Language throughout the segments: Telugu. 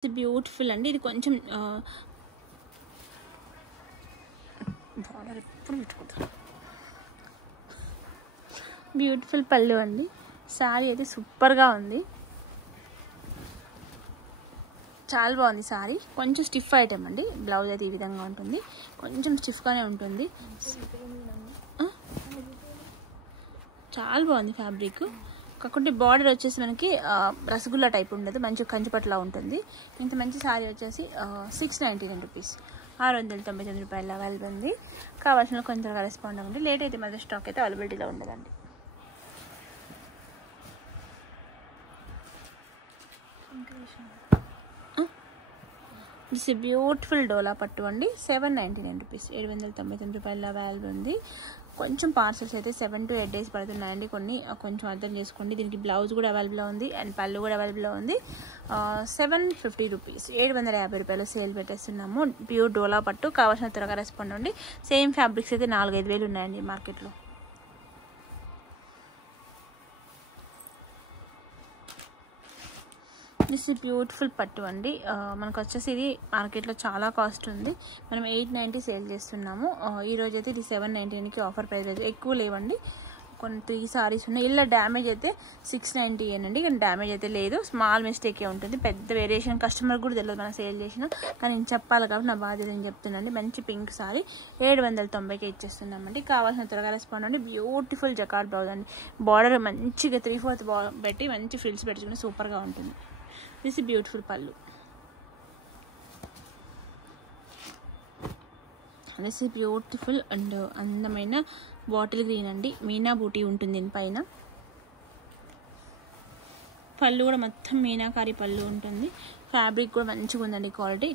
ఇది బ్యూటిఫుల్ అండి. ఇది కొంచెం బార్డర్ ఎప్పుడు పెట్టుకుంటారు. బ్యూటిఫుల్ పళ్ళు అండి. శారీ అయితే సూపర్గా ఉంది, చాలా బాగుంది శారీ. కొంచెం స్టిఫ్ ఐటమ్ అండి. బ్లౌజ్ అయితే ఈ విధంగా ఉంటుంది, కొంచెం స్టిఫ్గానే ఉంటుంది. చాలా బాగుంది ఫ్యాబ్రిక్. కాకుంటే బార్డర్ వచ్చేసి మనకి రసగుల్లా టైప్ ఉండదు, మంచి కంచిపట్లా ఉంటుంది. ఇంత మంచి శారీ వచ్చేసి 699 రూపీస్, 699 రూపాయలు అవైలబుల్ ఉంది. కావాల్సిన కొంచెం రెస్పాండ్ అవ్వండి. లేట్ అయితే మాత్రం స్టాక్ అయితే అవైలబిలిటీలో ఉండదండి. దిస్ బ్యూటిఫుల్ డోలా పట్టు అండి. 799 రూపీస్, 799 రూపాయలు అవైలబుల్ ఉంది. కొంచెం పార్సల్స్ అయితే 7 to 8 డేస్ పడుతున్నాయండి. కొన్ని కొంచెం అర్థం చేసుకోండి. దీనికి బ్లౌజ్ కూడా అవైలబుల్లో ఉంది అండ్ పళ్ళు కూడా అవైలబుల్లో ఉంది. 750 రూపీస్, 750 రూపాయలు సేల్ పెట్టేస్తున్నాము. ప్యూర్ డోలా పట్టు. కావాల్సిన త్వరగా రెస్పాండ్ అండి. సేమ్ ఫ్యాబ్రిక్స్ అయితే 4-5 వేలు ఉన్నాయండి మార్కెట్లో. దిస్ బ్యూటిఫుల్ పట్టు అండి. మనకు వచ్చేసి ఇది మార్కెట్లో చాలా కాస్ట్ ఉంది, మనం 890 సేల్ చేస్తున్నాము. ఈరోజు అయితే ఇది 799కి ఆఫర్ ప్రైస్ అయితే ఎక్కువ లేవండి. కొన్ని 3 సారీస్ ఉన్నాయి. ఇలా డ్యామేజ్ అయితే 690 ఏనండి, కానీ డ్యామేజ్ అయితే లేదు, స్మాల్ మిస్టేకే ఉంటుంది. పెద్ద వేరియేషన్ కస్టమర్ కూడా తెలియదు మనం సేల్ చేసిన, కానీ నేను చెప్పాలి కాబట్టి నా బాధ్యత నేను చెప్తున్నాను. మంచి పింక్ సారీ 790కి ఇచ్చేస్తున్నామండి. కావాల్సిన త్వరగా రెస్పాండ్ అండి. బ్యూటిఫుల్ జకార్డ్ బ్లౌజ్ అండి. బార్డర్ మంచిగా 3/4 పెట్టి మంచి ఫ్రిల్స్ పెట్టుకుని సూపర్గా ఉంటుంది. దిస్ బ్యూటిఫుల్ పళ్ళు. దిస్ బ్యూటిఫుల్ అండ్ అందమైన బాటిల్ గ్రీన్ అండి. మీనా బూటీ ఉంటుంది దీనిపైన. పళ్ళు కూడా మొత్తం మీనాకారి పళ్ళు ఉంటుంది. ఫ్యాబ్రిక్ కూడా మంచిగా ఉందండి. క్వాలిటీ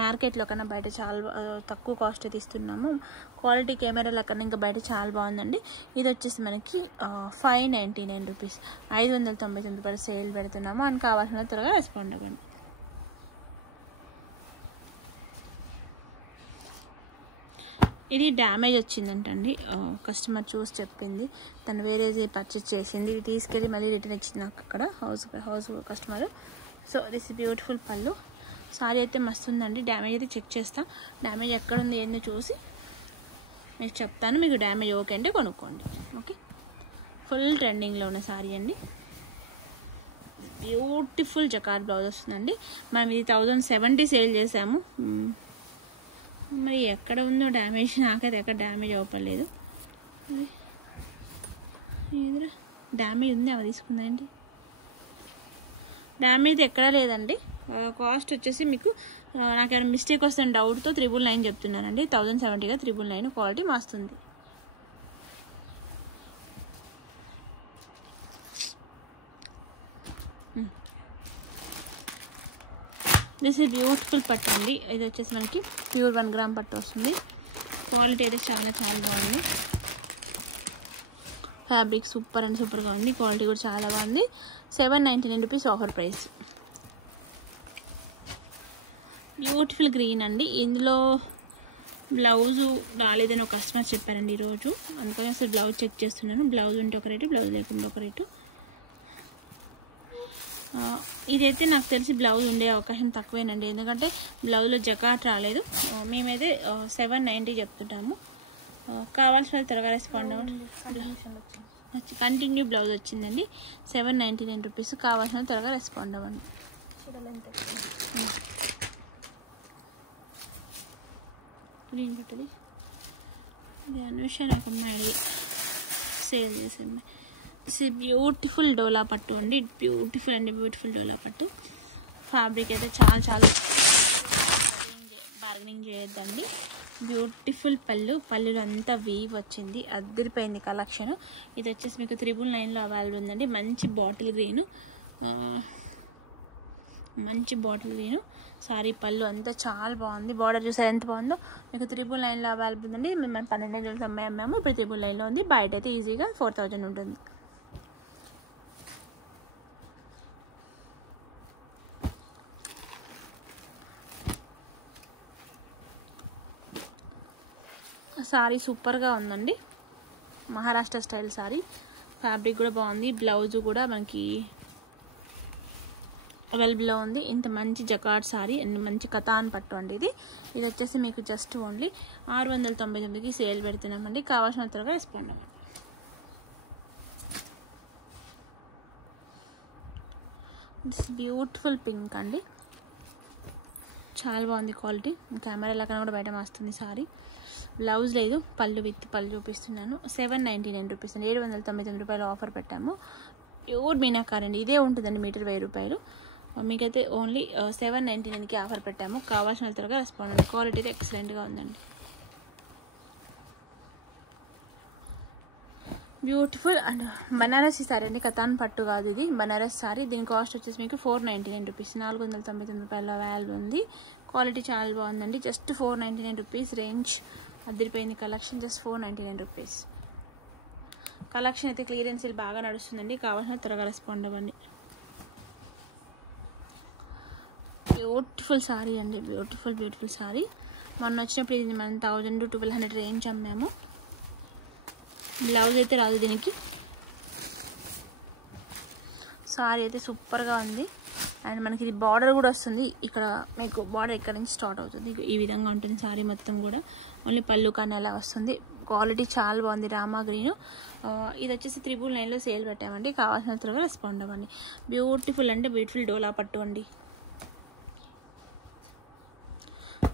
మార్కెట్లో కన్నా బయట చాలా తక్కువ కాస్ట్ అయితే ఇస్తున్నాము. క్వాలిటీ కెమెరాల కన్నా ఇంకా బయట చాలా బాగుందండి. ఇది వచ్చేసి మనకి 599 రూపీస్, 599 రూపాయలు సేల్ పెడుతున్నాము. అని కావాల్సిన త్వరగా రెస్పాండ్ అవ్వండి. ఇది డ్యామేజ్ వచ్చిందంటండి, కస్టమర్ చూసి చెప్పింది. తను వేరే పర్చేస్ చేసింది, ఇది తీసుకెళ్ళి మళ్ళీ రిటర్న్ ఇచ్చింది నాకు అక్కడ house customer. So this beautiful పళ్ళు. సారీ అయితే మస్తు ఉందండి. డ్యామేజ్ అయితే చెక్ చేస్తా, డ్యామేజ్ ఎక్కడ ఉంది ఏందో చూసి మీకు చెప్తాను. మీకు డ్యామేజ్ ఓకే అంటే కొనుక్కోండి. ఓకే, ఫుల్ ట్రెండింగ్లో ఉన్న సారీ అండి. బ్యూటిఫుల్ జకార్డ్ బ్లౌజ్ వస్తుందండి. మనం ఇది 1070 సేల్ చేసాము. మరి ఎక్కడ ఉందో డ్యామేజ్, నాకైతే ఎక్కడ డ్యామేజ్ అవ్వలేదు. ఎదురా డ్యామేజ్ ఉంది, అవి తీసుకుందండి. డ్యామేజ్ ఎక్కడా లేదండి. కాస్ట్ వచ్చేసి మీకు నాకేమైనా మిస్టేక్ వస్తుంది డౌట్తో 999 చెప్తున్నానండి. 1070గా 999. క్వాలిటీ మస్తుంది. దిస్ ఇస్ బ్యూటిఫుల్ పట్టు అండి. ఇది వచ్చేసి మనకి ప్యూర్ 1 గ్రామ్ పట్టు వస్తుంది. క్వాలిటీ అయితే చాలా చాలా బాగుంది. ఫ్యాబ్రిక్ సూపర్ అండ్ సూపర్గా ఉంది. క్వాలిటీ కూడా చాలా బాగుంది. 799 rupees offer price. Beautiful green అండి. ఇందులో బ్లౌజు రాలేదని ఒక కస్టమర్ చెప్పారండి ఈరోజు, అందుకని అసలు బ్లౌజ్ చెక్ చేస్తున్నాను. బ్లౌజ్ ఉంటే ఒక రేటు, బ్లౌజ్ లేకుండా ఒక రేటు. ఇదైతే నాకు తెలిసి బ్లౌజ్ ఉండే అవకాశం తక్కువేనండి, ఎందుకంటే బ్లౌజ్లో జకాట్ రాలేదు. మేమైతే 790 చెప్తుంటాము. కావాల్సిన త్వరగా రెస్పాండ్ అవ్వండి. కంటిన్యూ బ్లౌజ్ వచ్చిందండి. 799 రూపీస్. కావాల్సిన త్వరగా రెస్పాండ్ అవ్వండి. గ్రీన్ పట్టది ఇది అనుష నాకు అమ్మాయి సేల్ చేసింది. బ్యూటిఫుల్ డోలా పట్టు అండి. బ్యూటిఫుల్ అండి, బ్యూటిఫుల్ డోలా పట్టు. ఫ్యాబ్రిక్ అయితే చాలా చాలా బార్గెనింగ్ చేయొద్దండి. బ్యూటిఫుల్ పళ్ళులో అంతా వీవ్ వచ్చింది, అదిరిపోయింది కలెక్షన్. ఇది వచ్చేసి మీకు 999లో అవైలబుల్ ఉందండి. మంచి బాటిల్ గ్రీను సారీ. పళ్ళు అంతా చాలా బాగుంది. బార్డర్ చూసారు ఎంత బాగుందో. మీకు 999లో అవైలబుల్ ఉందండి. మేము 12 అమ్మాము, ఇప్పుడు 999లో ఉంది. బయట అయితే ఈజీగా 4000 ఉంటుంది. సారీ సూపర్గా ఉందండి. Maharashtra style sorry. ఫ్యాబ్రిక్ కూడా బాగుంది. బ్లౌజ్ కూడా మనకి అవైలబుల్లో ఉంది. ఇంత మంచి జకార్డ్ సారీ అండ్ మంచి కతాన్ పట్టు అండి ఇది వచ్చేసి మీకు జస్ట్ ఓన్లీ 699కి సేల్ పెడుతున్నామండి. కావాల్సిన త్వరగా రెస్పాండ్ అవ్వండి. దిస్ బ్యూటిఫుల్ పింక్ అండి, చాలా బాగుంది క్వాలిటీ. కెమెరా ఎలా కన్నా కూడా బయట వస్తుంది సారీ. బ్లౌజ్ లేదు, పళ్ళు విత్ పళ్ళు చూపిస్తున్నాను. 799 రూపీస్ అండి, 799 రూపాయలు ఆఫర్ పెట్టాము. ప్యూర్ మీనాకారి అండి, ఇదే ఉంటుందండి మీటర్ 1000 రూపాయలు. మీకైతే ఓన్లీ 799కి ఆఫర్ పెట్టాము. కావాల్సిన త్వరగా రెస్పాండ్ అండి. క్వాలిటీ అయితే ఎక్సలెంట్గా ఉందండి. బ్యూటిఫుల్ అండ్ బనారసి సారీ అండి, కతాన్ పట్టు కాదు ఇది, బనారస్ సారీ. దీని కాస్ట్ వచ్చేసి మీకు 499 రూపీస్, 499 రూపాయల అవైలబుల్ ఉంది. క్వాలిటీ చాలా బాగుందండి. జస్ట్ 499 రూపీస్ రేంజ్ అదిరిపోయింది. Collection just 499 rupees. కలెక్షన్ అయితే క్లియరెన్స్ బాగా నడుస్తుందండి. కావాల్సిన త్వరగా రెస్పాండ్ అవ్వండి. బ్యూటిఫుల్ సారీ అండి, బ్యూటిఫుల్ సారీ. మొన్న వచ్చినప్పుడు ఇది మనం 1000 to 1200 రేంజ్ అమ్మాము. బ్లౌజ్ అయితే రాదు దీనికి. సారీ అయితే సూపర్గా ఉంది. అండ్ మనకి ఇది బార్డర్ కూడా వస్తుంది. ఇక్కడ మీకు బార్డర్ ఇక్కడ నుంచి స్టార్ట్ అవుతుంది, ఈ విధంగా ఉంటుంది సారీ మొత్తం కూడా. ఓన్లీ పళ్ళు కానీ అలా వస్తుంది. క్వాలిటీ చాలా బాగుంది. రామా గ్రీన్. ఇది వచ్చేసి 999లో సేల్ పెట్టామండి. కావాల్సిన త్వరగా రెస్పాండ్ అవ్వండి. బ్యూటిఫుల్ అంటే బ్యూటిఫుల్ డోలా పట్టు అండి.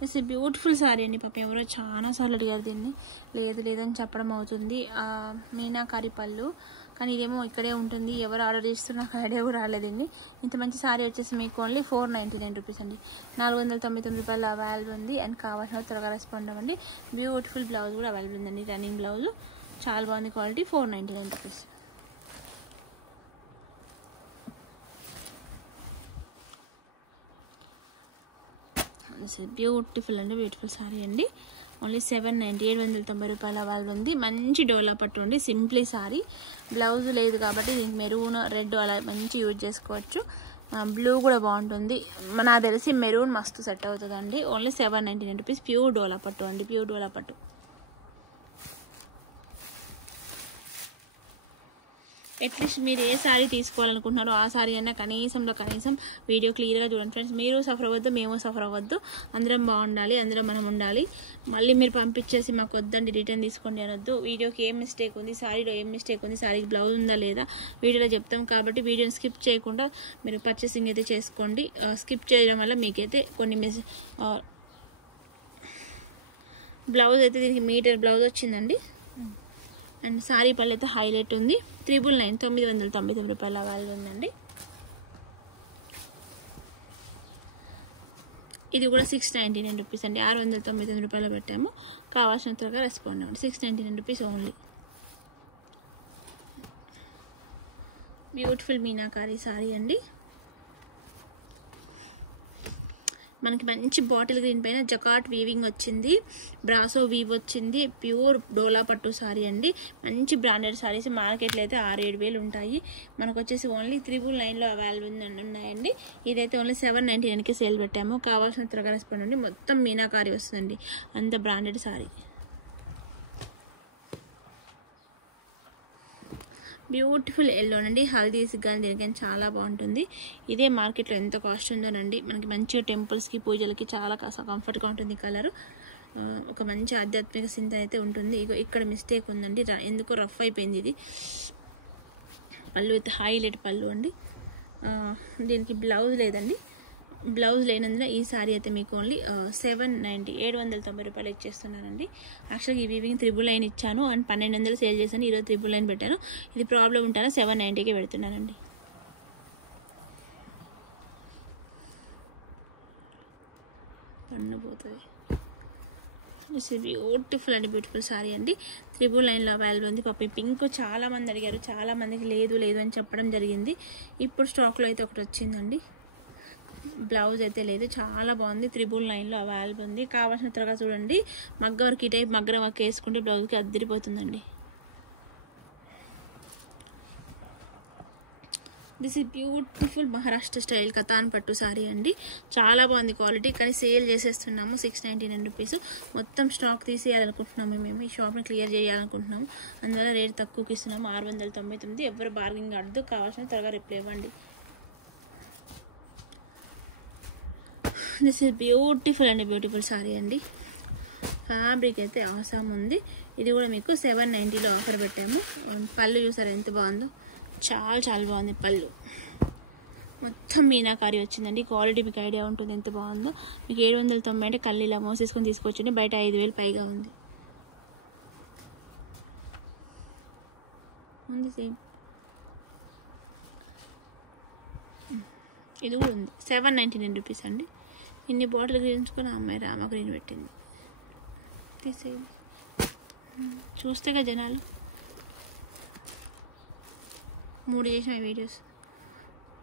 ఇట్స్ బ్యూటిఫుల్ సారీ అండి. పాపం ఎవరో చాలాసార్లు అడిగారు దీన్ని, లేదని చెప్పడం అవుతుంది. మీనాకారి పళ్ళు, కానీ ఇదేమో ఇక్కడే ఉంటుంది. ఎవరు ఆర్డర్ చేస్తున్నా నాకు ఐడియా కూడా రాలేదండి. ఇంత మంచి సారీ వచ్చేసి మీకు ఓన్లీ 499 రూపీస్ అండి, 499 రూపాయలు అవైలబుల్ ఉంది. అండ్ కావాల్సిన త్వరగా రెస్పాండ్ అవ్వండి. బ్యూటిఫుల్ బ్లౌజ్ కూడా అవైలబుల్ ఉందండి, రన్నింగ్ బ్లౌజ్ చాలా బాగుంది. Quality 499 rupees. బ్యూటిఫుల్ అండి, బ్యూటిఫుల్ సారీ అండి. ఓన్లీ 790 రూపాయల అవైలబుల్ ఉంది. మంచి డోలా పట్టు అండి, సింప్లీ సారీ. బ్లౌజ్ లేదు కాబట్టి దీనికి మెరూన్ రెడ్ అలా మంచి యూజ్ చేసుకోవచ్చు. బ్లూ కూడా బాగుంటుంది. నాకు తెలిసి మెరూన్ మస్తు సెట్ అవుతుందండి. Only 799 rupees. ప్యూర్ డోలా పట్టు అండి, ప్యూర్ డోలా పట్టు. అట్లీస్ట్ మీరు ఏ సారీ తీసుకోవాలనుకుంటున్నారో ఆ సారీ అయినా కనీసం వీడియో క్లియర్గా చూడండి ఫ్రెండ్స్. మీరు సఫర్ అవ్వద్దు, మేము సఫర్ అవ్వద్దు, అందరం బాగుండాలి, అందరం మనం ఉండాలి. మళ్ళీ మీరు పంపించేసి మాకు వద్దండి రిటర్న్ తీసుకోండి అనొద్దు. వీడియోకి ఏం మిస్టేక్ ఉంది, సారీలో ఏం మిస్టేక్ ఉంది, సారీకి బ్లౌజ్ ఉందా లేదా వీడియోలో చెప్తాం కాబట్టి వీడియోని స్కిప్ చేయకుండా మీరు పర్చేసింగ్ అయితే చేసుకోండి. స్కిప్ చేయడం వల్ల మీకైతే కొన్ని బ్లౌజ్ అయితే దీనికి మీటర్ బ్లౌజ్ వచ్చిందండి. అండ్ సారీ పళ్ళు అయితే హైలైట్ ఉంది. 999 రూపాయల అవైలబుల్ ఉందండి. ఇది కూడా 699 రూపీస్ అండి, 699 రూపాయలు పెట్టాము. కావాల్సిన త్వరగా రెస్పాండ్ అవ్వండి. 699 rupees only. Beautiful meenakari sorry అండి. మనకి మంచి బాటిల్ గ్రీన్ పైన జకాట్ వీవింగ్ వచ్చింది, బ్రాసో వీవ్ వచ్చింది. ప్యూర్ డోలా పట్టు సారీ అండి. మంచి బ్రాండెడ్ సారీస్ మార్కెట్లో అయితే 6-7 ఉంటాయి. మనకు వచ్చేసి ఓన్లీ 999లో అవైలబుల్ ఉన్నాయండి. ఇదైతే ఓన్లీ 799కి సేల్ పెట్టాము. కావాల్సిన త్వరగా రెస్పాండ్ అండి. మొత్తం మీనాకారి వస్తుందండి, అంత బ్రాండెడ్ సారీ. బ్యూటిఫుల్ ఎల్లో అండి, హల్దీస్ కానీ దీనికైనా చాలా బాగుంటుంది. ఇదే మార్కెట్లో ఎంత కాస్ట్ ఉందోనండి. మనకి మంచిగా టెంపుల్స్కి పూజలకి చాలా కంఫర్ట్గా ఉంటుంది. కలర్ ఒక మంచి ఆధ్యాత్మిక సింత అయితే ఉంటుంది. ఇక్కడ మిస్టేక్ ఉందండి, ఎందుకో రఫ్ అయిపోయింది. ఇది పళ్ళు విత్ హైలైట్ పళ్ళు అండి. దీనికి బ్లౌజ్ లేదండి. బ్లౌజ్ లేనందున ఈ సారీ అయితే మీకు ఓన్లీ 790 రూపాయలు ఇచ్చేస్తున్నానండి. యాక్చువల్గా ఈ వీవింగ్ 999 ఇచ్చాను అండ్ 1200 సేల్ చేశాను. ఈరోజు 999 పెట్టాను. ఇది ప్రాబ్లం ఉంటాను 790కి పెడుతున్నానండి. పన్ను పోతుంది. బ్యూటిఫుల్ అండి, బ్యూటిఫుల్ సారీ అండి. 999లో అవైలబుల్ ఉంది. పాప పింక్ చాలా మంది అడిగారు, చాలా మందికి లేదు అని చెప్పడం జరిగింది. ఇప్పుడు స్టాక్లో అయితే ఒకటి వచ్చిందండి. బ్లౌజ్ అయితే లేదు, చాలా బాగుంది. 999లో అవైలబుల్ ఉంది. కావాల్సిన త్వరగా చూడండి. మగ్గ వర్క్ ఈ టైప్ మగ్గర వర్క్ వేసుకుంటే బ్లౌజ్కి అద్దరిపోతుందండి. This is beautiful Maharashtra style katan పట్టు సారీ అండి. చాలా బాగుంది క్వాలిటీ, కానీ సేల్ చేసేస్తున్నాము 699 రూపీస్. మొత్తం స్టాక్ తీసేయాలనుకుంటున్నాము. మేము ఈ షాప్ని క్లియర్ చేయాలనుకుంటున్నాము. అందువల్ల రేట్ తక్కువకి ఇస్తున్నాము, 699. ఎవరు బార్గెనింగ్ ఆడద్దు. కావాల్సిన త్వరగా రిప్లై ఇవ్వండి. దిస్ ఇస్ బ్యూటిఫుల్ అండి, బ్యూటిఫుల్ సారీ అండి. ఫ్యాబ్రిక్ అయితే ఆసామ్ ఉంది. ఇది కూడా మీకు 790లో ఆఫర్ పెట్టాము. పళ్ళు చూసారా ఎంత బాగుందో, చాలా చాలా బాగుంది పళ్ళు. మొత్తం మీనాకారి వచ్చిందండి. క్వాలిటీ మీకు ఐడియా ఉంటుంది ఎంత బాగుందో. మీకు 790 అంటే కళ్ళు ఇలా మోసేసుకొని తీసుకొచ్చండి. బయట 5000 పైగా ఉంది. సేమ్ ఇది కూడా ఉంది. 799 రూపీస్ అండి. ఇన్ని బాటిల్ గ్రీన్స్కొని అమ్మాయి రామ గ్రీన్ పెట్టింది. తీసేయండి, చూస్తేగా జనాలు. 3 చేసిన వీడియోస్.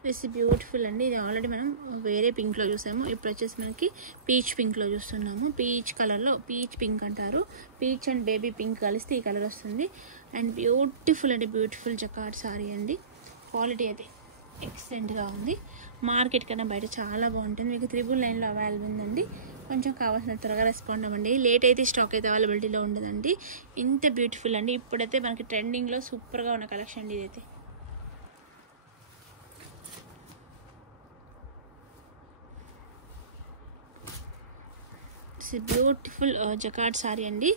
దిస్ బ్యూటిఫుల్ అండి. ఇది ఆల్రెడీ మనం వేరే పింక్లో చూసాము. ఇప్పుడు వచ్చేసి మనకి పీచ్ పింక్లో చూస్తున్నాము. పీచ్ కలర్లో, పీచ్ పింక్ అంటారు. పీచ్ అండ్ బేబీ పింక్ కలిస్తే ఈ కలర్ వస్తుంది. అండ్ బ్యూటిఫుల్ అంటే బ్యూటిఫుల్ జకార్డ్ సారీ అండి. క్వాలిటీ అయితే ఎక్సలెంట్గా ఉంది. మార్కెట్ కన్నా బయట చాలా బాగుంటుంది. మీకు 999లో అవైలబుల్ ఉందండి. కొంచెం కావాల్సిన త్వరగా రెస్పాండ్ అవ్వండి. లేట్ అయితే స్టాక్ అయితే అవైలబిలిటీలో ఉండదండి. ఇంత బ్యూటిఫుల్ అండి. ఇప్పుడైతే మనకి ట్రెండింగ్లో సూపర్గా ఉన్న కలెక్షన్ అండి ఇదైతే. బ్యూటిఫుల్ జకార్డ్ సారీ అండి.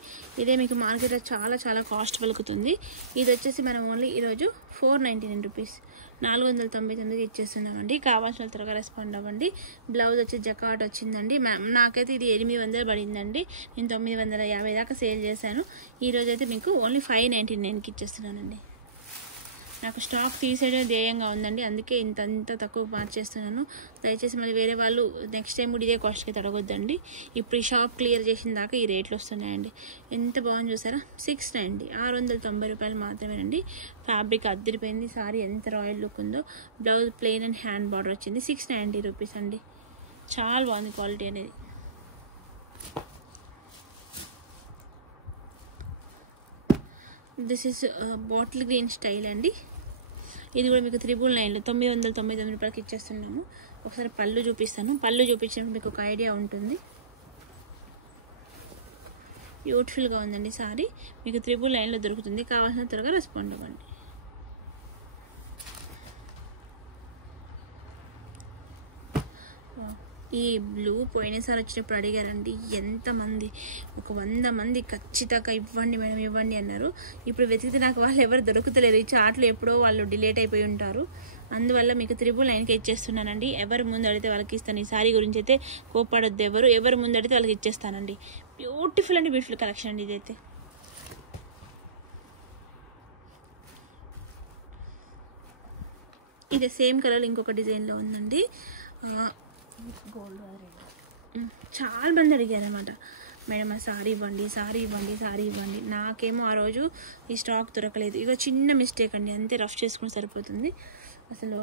ఇదే మీకు మార్కెట్లో చాలా చాలా కాస్ట్ పలుకుతుంది. ఇది వచ్చేసి మనం ఓన్లీ ఈరోజు 499 రూపీస్, 499కి ఇచ్చేస్తున్నామండి. కావాల్సిన త్వరగా రెస్పాండ్ అవ్వండి. బ్లౌజ్ వచ్చి జకార్డ్ వచ్చిందండి. నాకైతే ఇది 800 పడిందండి. నేను 950 దాకా సేల్ చేశాను. ఈరోజు అయితే మీకు ఓన్లీ 599కి ఇచ్చేస్తున్నానండి. నాకు స్టాక్ తీసేయడం ధ్యేయంగా ఉందండి. అందుకే ఇంత తక్కువ మార్చేస్తున్నాను. దయచేసి మళ్ళీ వేరే వాళ్ళు నెక్స్ట్ టైం కూడా ఇదే కాస్ట్కి తడగొద్దండి. ఇప్పుడు ఈ షాప్ క్లియర్ చేసిన దాకా ఈ రేట్లు వస్తున్నాయండి. ఎంత బాగుంది చూసారా, 690, 690 రూపాయలు మాత్రమేనండి. ఫ్యాబ్రిక్ అద్దరిపోయింది. సారీ ఎంత రాయల్ లుక్ ఉందో. Blouse plain and hand border వచ్చింది. 690 రూపీస్ అండి. చాలా బాగుంది క్వాలిటీ అనేది. This is bottle green style అండి. ఇది కూడా మీకు 999లో 999 రూపాయలకి ఇచ్చేస్తున్నాము. ఒకసారి పళ్ళు చూపిస్తాను. పళ్ళు చూపించినప్పుడు మీకు ఒక ఐడియా ఉంటుంది. బ్యూటిఫుల్గా ఉందండి సారీ. మీకు 999లో దొరుకుతుంది. కావాల్సిన త్వరగా రెస్పాండ్ అవ్వండి. ఈ బ్లూ పోయినసారి వచ్చినప్పుడు అడిగారండి ఎంతమంది, ఒక 100 మంది ఖచ్చితంగా ఇవ్వండి మేడం ఇవ్వండి అన్నారు. ఇప్పుడు వెతికితే నాకు వాళ్ళు ఎవరు దొరుకుతలేరు. ఈ చాట్లు ఎప్పుడో వాళ్ళు డిలేట్ అయిపోయి ఉంటారు. అందువల్ల మీకు 999కి ఇచ్చేస్తున్నానండి. ఎవరు ముందు అడిగితే వాళ్ళకి ఇస్తాను. ఈ సారీ గురించి అయితే కోపడొద్దు. ఎవరు ముందు అడిగితే వాళ్ళకి ఇచ్చేస్తానండి. బ్యూటిఫుల్ అండి, బ్యూటిఫుల్ కలెక్షన్ అండి ఇదైతే. ఇది సేమ్ కలర్ ఇంకొక డిజైన్లో ఉందండి. చాలా మంది అడిగారు అనమాట, మేడం ఆ సారీ ఇవ్వండి, సారీ ఇవ్వండి, సారీ ఇవ్వండి. నాకేమో ఆ రోజు ఈ స్టాక్ దొరకలేదు. ఇక చిన్న మిస్టేక్ అండి, అంతే. రఫ్ చేసుకుని సరిపోతుంది. అసలు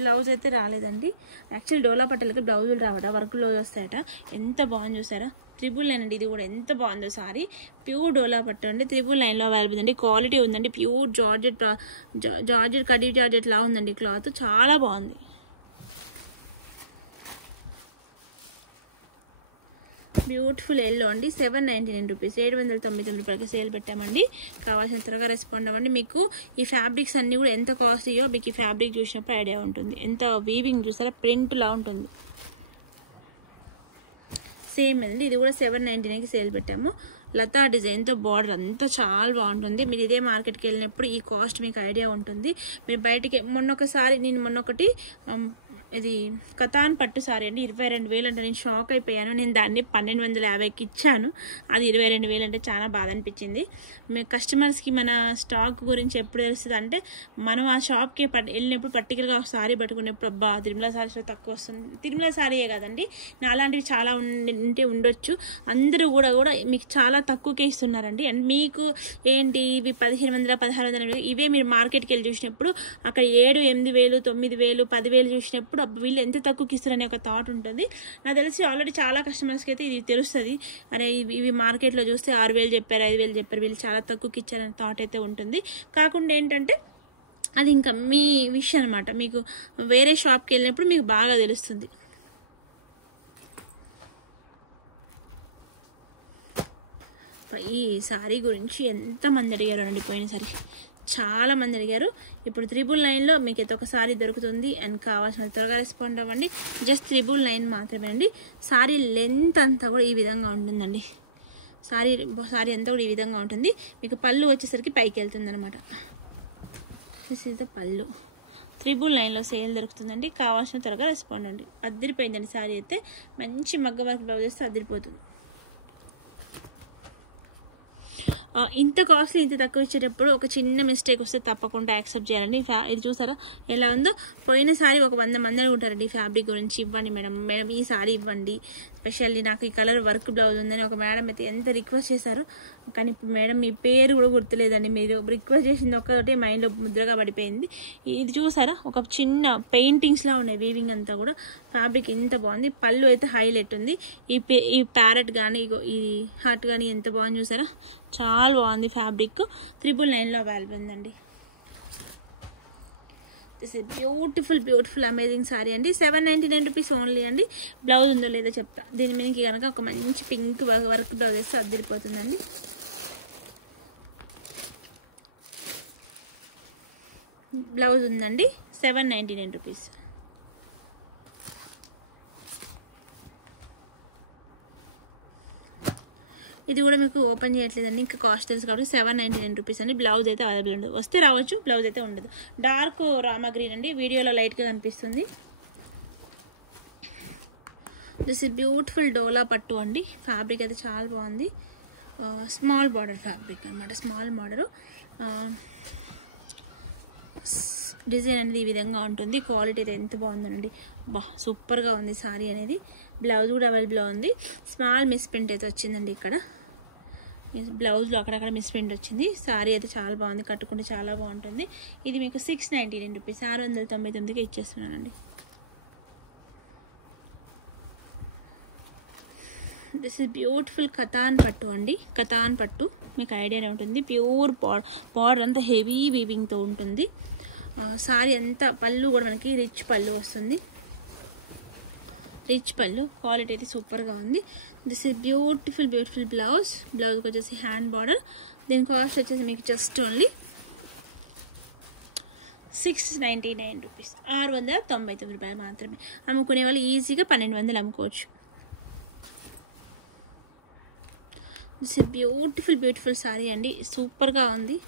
బ్లౌజ్ అయితే రాలేదండి. యాక్చువల్లీ డోలా పట్టలకి బ్లౌజులు రావట, వర్క్ బ్లౌజ్ వస్తాయట. ఎంత బాగుంది చూసారా. 999 అండి. ఇది కూడా ఎంత బాగుందో సారీ. ప్యూర్ డోలా పట్టు అండి. 999లో అవైలబుల్ అండి. క్వాలిటీ ఉందండి. ప్యూర్ జార్జెట్ కడీ జార్జెట్ లా ఉందండి క్లాత్. చాలా బాగుంది. బ్యూటిఫుల్ ఎల్లో అండి. 799 రూపీస్, 799 రూపాయలకి సేల్ పెట్టామండి. కావాల్సిన త్వరగా రెస్పాండ్ అవ్వండి. మీకు ఈ ఫ్యాబ్రిక్స్ అన్నీ కూడా ఎంత కాస్ట్లీయో మీకు ఈ ఫ్యాబ్రిక్ చూసినప్పుడు ఐడియా ఉంటుంది. ఎంత వీవింగ్ చూసారా, ప్రింట్ లా ఉంటుంది. సేమ్ అండి. ఇది కూడా 799కి సేల్ పెట్టాము. లతా డిజైన్తో బార్డర్ అంతా చాలా బాగుంటుంది. మీరు ఇదే మార్కెట్కి వెళ్ళినప్పుడు ఈ కాస్ట్ మీకు ఐడియా ఉంటుంది. మీరు బయటికి నేను మొన్నొకటి ఇది కతాన్ పట్టు సారీ అండి, 22,000 అంటే నేను షాక్ అయిపోయాను. నేను దాన్ని 1250కి ఇచ్చాను. అది 22,000 అంటే చాలా బాధ అనిపించింది. మేము కస్టమర్స్కి మన స్టాక్ గురించి ఎప్పుడు తెలుస్తుంది అంటే, మనం ఆ షాప్కి వెళ్ళినప్పుడు పర్టికులర్గా సారీ పట్టుకునేప్పుడు అబ్బా తిరుమల సారీస్లో తక్కువ వస్తుంది. తిరుమల సారీయే కదండి, అలాంటివి చాలా ఉండొచ్చు. అందరూ కూడా మీకు చాలా తక్కువకే ఇస్తున్నారండి. అండ్ మీకు ఏంటి ఇవి 1,500, 1,600 ఇవే మీరు మార్కెట్కి వెళ్ళి చూసినప్పుడు అక్కడ 7,000, 8,000, 9,000, 10,000 చూసినప్పుడు వీళ్ళు ఎంత తక్కువకి ఇస్తారనే ఒక థాట్ ఉంటుంది. నాకు తెలిసి ఆల్రెడీ చాలా కస్టమర్స్కి అయితే ఇది తెలుస్తుంది. అరే ఇవి మార్కెట్లో చూస్తే 6,000 చెప్పారు, 5,000 చెప్పారు, వీళ్ళు చాలా తక్కువకి ఇచ్చారనే థాట్ అయితే ఉంటుంది. కాకుండా ఏంటంటే అది ఇంకా మీ విషయం అనమాట. మీకు వేరే షాప్కి వెళ్ళినప్పుడు మీకు బాగా తెలుస్తుంది. ఈ సారీ గురించి ఎంతమంది అడిగారు అండి పోయినసారి. చాలా మంది అడిగారు. ఇప్పుడు 999లో మీకు అయితే ఒక సారీ దొరుకుతుంది. అండ్ కావాల్సిన త్వరగా రెస్పాండ్ అవ్వండి. జస్ట్ 999 మాత్రమే అండి. సారీ లెంత్ అంతా కూడా ఈ విధంగా ఉంటుందండి. సారీ అంతా కూడా ఈ విధంగా ఉంటుంది. మీకు పళ్ళు వచ్చేసరికి పైకి వెళ్తుంది అనమాట. దిస్ ఈజ్ ద పళ్ళు. 999లో సేల్ దొరుకుతుందండి. కావాల్సిన త్వరగా రెస్పాండ్ అండి. అద్దరిపోయిందండి సారీ అయితే. మంచి మగ్గ వర్క్ బ్లౌజ్ వేస్తే అద్దరిపోతుంది. ఇంత కాస్ట్లీ ఇంత తక్కువ ఇచ్చేటప్పుడు ఒక చిన్న మిస్టేక్ వస్తే తప్పకుండా యాక్సెప్ట్ చేయాలండి. ఇది చూసారా ఎలా ఉందో. పోయినసారి ఒక 100 మంది అనుకుంటారండి ఫ్యాబ్రిక్ గురించి. ఇవ్వండి మేడం ఈ సారీ ఇవ్వండి, స్పెషల్లీ నాకు ఈ కలర్ వర్క్ బ్లౌజ్ ఉందని ఒక మేడం అయితే ఎంత రిక్వెస్ట్ చేశారు. కానీ ఇప్పుడు మేడం మీ పేరు కూడా గుర్తులేదండి. మీరు రిక్వెస్ట్ చేసింది ఒక్కటే మైండ్లో ముద్రగా పడిపోయింది. ఇది చూసారా ఒక చిన్న పెయింటింగ్స్లా ఉన్నాయి వీవింగ్ అంతా కూడా. ఫ్యాబ్రిక్ ఎంత బాగుంది. పళ్ళు అయితే హైలైట్ ఉంది. ఈ ప్యారెట్ కానీ ఈ హార్ట్ కానీ ఎంత బాగుంది చూసారా. చాలా బాగుంది ఫ్యాబ్రిక్. 999లో అవైలబుల్ ఉందండి. This is beautiful amazing sorry అండి. 799 రూపీస్ ఓన్లీ అండి. బ్లౌజ్ ఉందో లేదో చెప్తా. దీని మీదకి కనుక ఒక మంచి పింక్ వర్క్ బ్లౌజ్ వేస్తే అద్దరిపోతుందండి. బ్లౌజ్ ఉందండి. 799 రూపీస్. ఇది కూడా మీకు ఓపెన్ చేయట్లేదండి, ఇంకా కాస్ట్ తెలుసు కాబట్టి 799 రూపీస్ అండి. బ్లౌజ్ అయితే అవైలబుల్ ఉండదు. వస్తే రావచ్చు, బ్లౌజ్ అయితే ఉండదు. డార్క్ రామా గ్రీన్ అండి. వీడియోలో లైట్గా కనిపిస్తుంది. దిస్ ఇస్ బ్యూటిఫుల్ డోలా పట్టు అండి. ఫ్యాబ్రిక్ అయితే చాలా బాగుంది. స్మాల్ బార్డర్ ఫ్యాబ్రిక్ అనమాట. స్మాల్ బార్డర్ డిజైన్ అనేది ఈ విధంగా ఉంటుంది. క్వాలిటీ అయితే ఎంత బాగుందండి. సూపర్గా ఉంది సారీ అనేది. బ్లౌజ్ కూడా అవైలబుల్ ఉంది. స్మాల్ మిస్ ప్రింట్ అయితే వచ్చిందండి ఇక్కడ. బ్లౌజ్లో అక్కడక్కడ మిస్ ప్రింట్ వచ్చింది. సారీ అయితే చాలా బాగుంది. కట్టుకుంటే చాలా బాగుంటుంది. ఇది మీకు 699 రూపీస్ 699కి ఇచ్చేస్తున్నానండి. దిస్ ఇస్ బ్యూటిఫుల్ కతాన్ పట్టు అండి. కతాన్ పట్టు మీకు ఐడియానే ఉంటుంది. ప్యూర్ బార్డర్ అంతా హెవీ వీవింగ్తో ఉంటుంది. సారీ అంతా పళ్ళు కూడా మనకి రిచ్ పళ్ళు వస్తుంది. రిచ్ పళ్ళు. క్వాలిటీ అయితే సూపర్గా ఉంది. దిస్ ఇస్ బ్యూటిఫుల్ బ్లౌజ్కి వచ్చేసి హ్యాండ్ బార్డర్. దీని కాస్ట్ వచ్చేసి మీకు జస్ట్ ఓన్లీ 699 రూపీస్ 699 రూపాయలు మాత్రమే. అమ్ముకునే వాళ్ళు ఈజీగా 1200 అమ్ముకోవచ్చు. దిస్ ఇస్ బ్యూటిఫుల్ సారీ అండి. సూపర్గా ఉంది.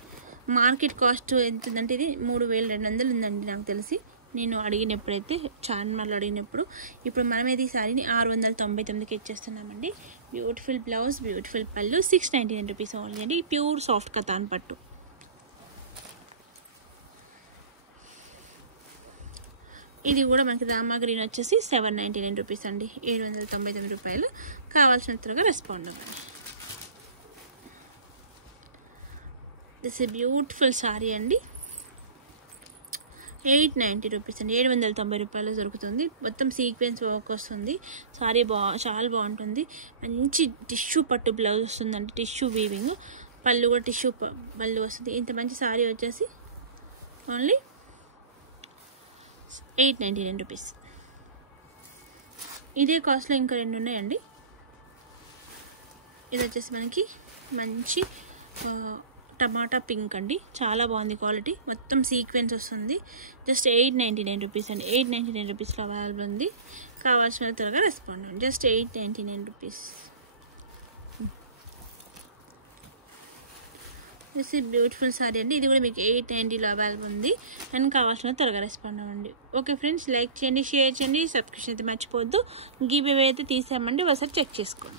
మార్కెట్ కాస్ట్ ఎంత ఉందంటే ఇది 3200 ఉందండి నాకు తెలిసి. నేను అడిగినప్పుడైతే చార్మినార్లో అడిగినప్పుడు. ఇప్పుడు మనమైతే ఈ సారీని 699కి ఇచ్చేస్తున్నామండి. బ్యూటిఫుల్ బ్లౌజ్, బ్యూటిఫుల్ పళ్ళు, 699 రూపీస్ ఓన్లీ అండి. ప్యూర్ సాఫ్ట్ కతాన్ పట్టు. ఇది కూడా మనకి రామా గ్రీన్ వచ్చేసి 799 రూపీస్ అండి. 799 రూపాయలు. కావాల్సిన త్వరగా రెస్పాండ్ అవ్వండి. దిస్ ఇస్ బ్యూటిఫుల్ సారీ అండి. 890 రూపీస్ అండి. 790 రూపాయలు దొరుకుతుంది. మొత్తం సీక్వెన్స్ వర్క్ వస్తుంది. సారీ చాలా బాగుంటుంది. మంచి టిష్యూ పట్టు బ్లౌజ్ వస్తుందండి. Tissue weaving. పళ్ళు కూడా టిష్యూ పళ్ళు వస్తుంది. ఇంత మంచి సారీ వచ్చేసి ఓన్లీ 899 రూపీస్. ఇదే కాస్ట్లో ఇంకా 2 ఉన్నాయండి. ఇది వచ్చేసి మనకి మంచి టమాటా పింక్ అండి. చాలా బాగుంది క్వాలిటీ. మొత్తం సీక్వెన్స్ వస్తుంది. జస్ట్ 899 రూపీస్ అండి. 899 రూపీస్లో అవైలబుల్ ఉంది. కావాల్సిన త్వరగా రెస్పాండ్ అవ్వండి. Just 899 rupees. This is beautiful sorry అండి. ఇది కూడా మీకు 890లో అవైలబుల్ ఉంది. అండ్ కావాల్సిన త్వరగా రెస్పాండ్ అవ్వండి. ఓకే ఫ్రెండ్స్, లైక్ చేయండి, షేర్ చేయండి, సబ్స్క్రిప్షన్ అయితే మర్చిపోవద్దు. గివ్ అవే అయితే తీసామండి, ఒకసారి చెక్ చేసుకోండి.